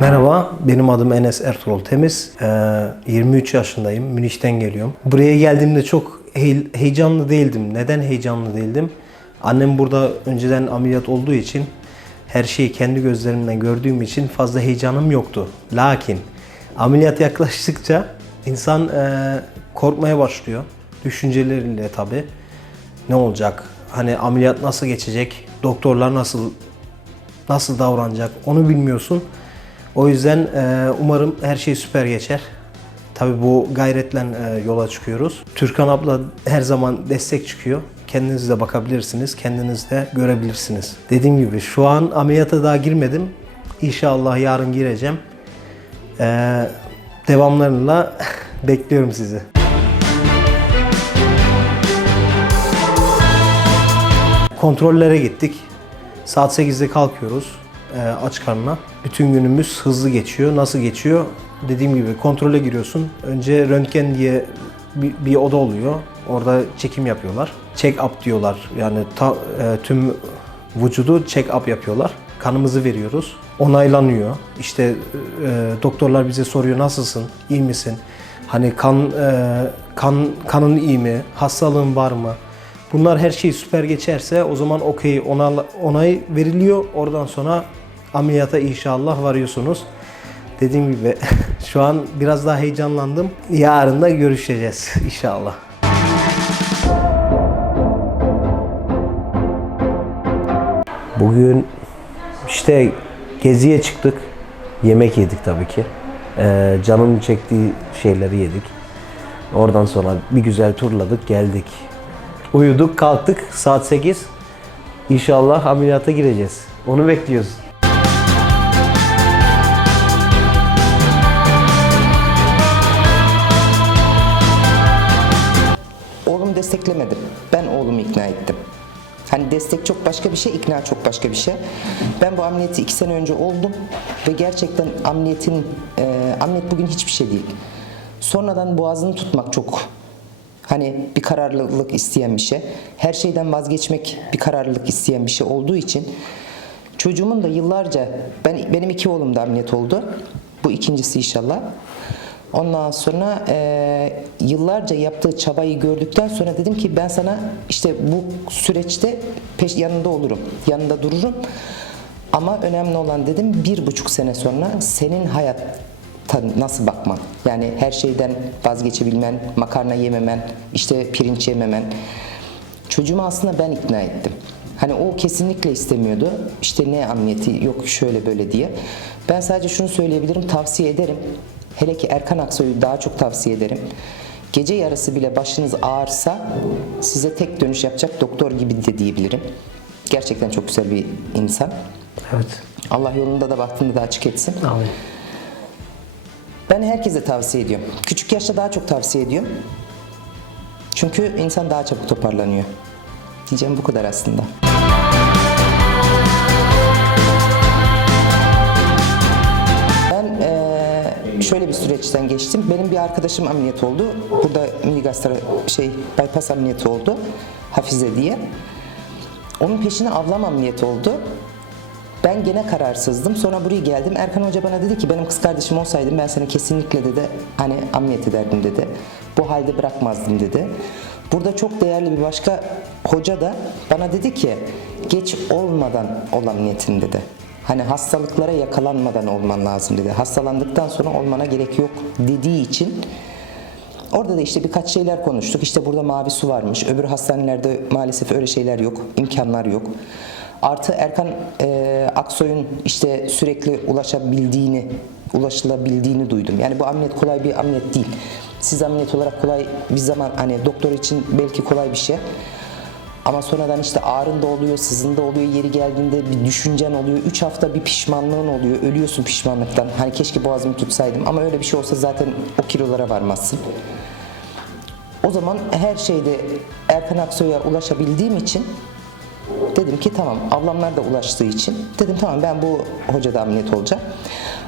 Merhaba, benim adım Enes Ertuğrul Temiz. Ee, 23 yaşındayım, Münih'ten geliyorum. Buraya geldiğimde çok hey- heyecanlı değildim. Neden heyecanlı değildim? Annem burada önceden ameliyat olduğu için her şeyi kendi gözlerimle gördüğüm için fazla heyecanım yoktu. Lakin ameliyat yaklaştıkça insan e, korkmaya başlıyor. Düşünceleriyle tabii. Ne olacak? Hani ameliyat nasıl geçecek? Doktorlar nasıl nasıl davranacak onu bilmiyorsun. O yüzden e, umarım her şey süper geçer. Tabii bu gayretle e, yola çıkıyoruz. Türkan abla her zaman destek çıkıyor. Kendiniz de bakabilirsiniz, kendiniz de görebilirsiniz. Dediğim gibi şu an ameliyata daha girmedim. İnşallah yarın gireceğim. E, devamlarıyla bekliyorum sizi. Kontrollere gittik. Saat 8'de kalkıyoruz e, aç karnına. Bütün günümüz hızlı geçiyor. Nasıl geçiyor? Dediğim gibi kontrole giriyorsun. Önce röntgen diye bir, bir oda oluyor. Orada çekim yapıyorlar. Check up diyorlar. Yani ta- e, tüm vücudu check up yapıyorlar. Kanımızı veriyoruz. Onaylanıyor. İşte e, doktorlar bize soruyor nasılsın? İyi misin? Hani kan e, kan kanın iyi mi? Hastalığın var mı? Bunlar her şey süper geçerse o zaman okey ona, onay veriliyor. Oradan sonra ameliyata inşallah varıyorsunuz. Dediğim gibi şu an biraz daha heyecanlandım. Yarın da görüşeceğiz inşallah. Bugün işte geziye çıktık. Yemek yedik tabii ki. Ee, canım çektiği şeyleri yedik. Oradan sonra bir güzel turladık geldik. Uyuduk kalktık saat 8. İnşallah ameliyata gireceğiz. Onu bekliyoruz. Desteklemedi. Ben oğlumu ikna ettim. Hani destek çok başka bir şey, ikna çok başka bir şey. Ben bu ameliyatı iki sene önce oldum ve gerçekten ameliyatin, e, ameliyat bugün hiçbir şey değil. Sonradan boğazını tutmak çok hani bir kararlılık isteyen bir şey. Her şeyden vazgeçmek bir kararlılık isteyen bir şey olduğu için çocuğumun da yıllarca, ben benim iki oğlum da ameliyat oldu. Bu ikincisi inşallah. Ondan sonra e, yıllarca yaptığı çabayı gördükten sonra dedim ki ben sana işte bu süreçte peş, yanında olurum, yanında dururum. Ama önemli olan dedim bir buçuk sene sonra senin hayata nasıl bakman. Yani her şeyden vazgeçebilmen, makarna yememen, işte pirinç yememen. Çocuğumu aslında ben ikna ettim. Hani o kesinlikle istemiyordu. İşte ne ameliyatı yok şöyle böyle diye. Ben sadece şunu söyleyebilirim, tavsiye ederim. Hele ki Erkan Aksoy'u daha çok tavsiye ederim. Gece yarısı bile başınız ağırsa size tek dönüş yapacak doktor gibi de diyebilirim. Gerçekten çok güzel bir insan. Evet. Allah yolunda da baktığında da açık etsin. Amin. Ben herkese tavsiye ediyorum. Küçük yaşta daha çok tavsiye ediyorum. Çünkü insan daha çabuk toparlanıyor. Diyeceğim bu kadar aslında. Şöyle bir süreçten geçtim. Benim bir arkadaşım ameliyat oldu. Burada Miligastro şey bypass ameliyatı oldu. Hafize diye. Onun peşine avlam ameliyatı oldu. Ben gene kararsızdım. Sonra buraya geldim. Erkan Hoca bana dedi ki benim kız kardeşim olsaydım ben seni kesinlikle dedi hani ameliyat ederdim dedi. Bu halde bırakmazdım dedi. Burada çok değerli bir başka hoca da bana dedi ki geç olmadan ol ameliyatin dedi. Hani hastalıklara yakalanmadan olman lazım dedi. Hastalandıktan sonra olmana gerek yok dediği için Orada da işte birkaç şeyler konuştuk. İşte burada mavi su varmış. Öbür hastanelerde maalesef öyle şeyler yok. imkanlar yok. Artı Erkan e, Aksoy'un işte sürekli ulaşabildiğini, ulaşılabildiğini duydum. Yani bu ameliyat kolay bir ameliyat değil. Siz ameliyat olarak kolay bir zaman hani doktor için belki kolay bir şey. Ama sonradan işte ağrında oluyor, sızında oluyor, yeri geldiğinde bir düşüncen oluyor. Üç hafta bir pişmanlığın oluyor. Ölüyorsun pişmanlıktan. Hani keşke boğazımı tutsaydım. Ama öyle bir şey olsa zaten o kilolara varmazsın. O zaman her şeyde Erkan Aksoy'a ulaşabildiğim için dedim ki tamam ablamlar da ulaştığı için dedim tamam ben bu hocada ameliyat olacağım.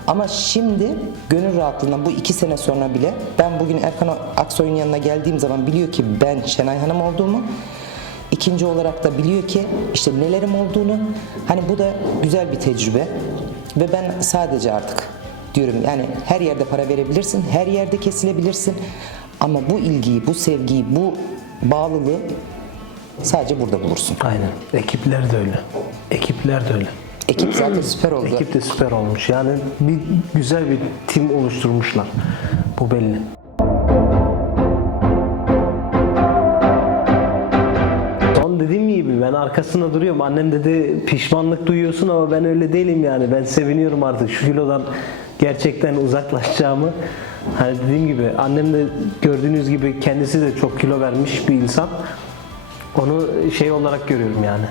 Ama şimdi gönül rahatlığından bu iki sene sonra bile ben bugün Erkan Aksoy'un yanına geldiğim zaman biliyor ki ben Şenay Hanım olduğumu İkinci olarak da biliyor ki işte nelerim olduğunu hani bu da güzel bir tecrübe ve ben sadece artık diyorum. Yani her yerde para verebilirsin, her yerde kesilebilirsin. Ama bu ilgiyi, bu sevgiyi, bu bağlılığı sadece burada bulursun. Aynen. Ekipler de öyle. Ekipler de öyle. Ekip zaten süper oldu. Ekip de süper olmuş. Yani bir güzel bir tim oluşturmuşlar. Bu belli. Dediğim gibi ben arkasında duruyorum. Annem dedi pişmanlık duyuyorsun ama ben öyle değilim yani. Ben seviniyorum artık şu kilodan gerçekten uzaklaşacağımı. Hani dediğim gibi annem de gördüğünüz gibi kendisi de çok kilo vermiş bir insan. Onu şey olarak görüyorum yani.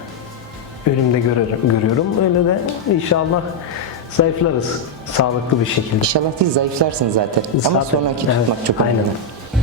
Önümde görüyorum, görüyorum. Öyle de inşallah zayıflarız sağlıklı bir şekilde. İnşallah değil zayıflarsın zaten. Ama Zaten- sonraki evet, tutmak çok önemli. Aynen.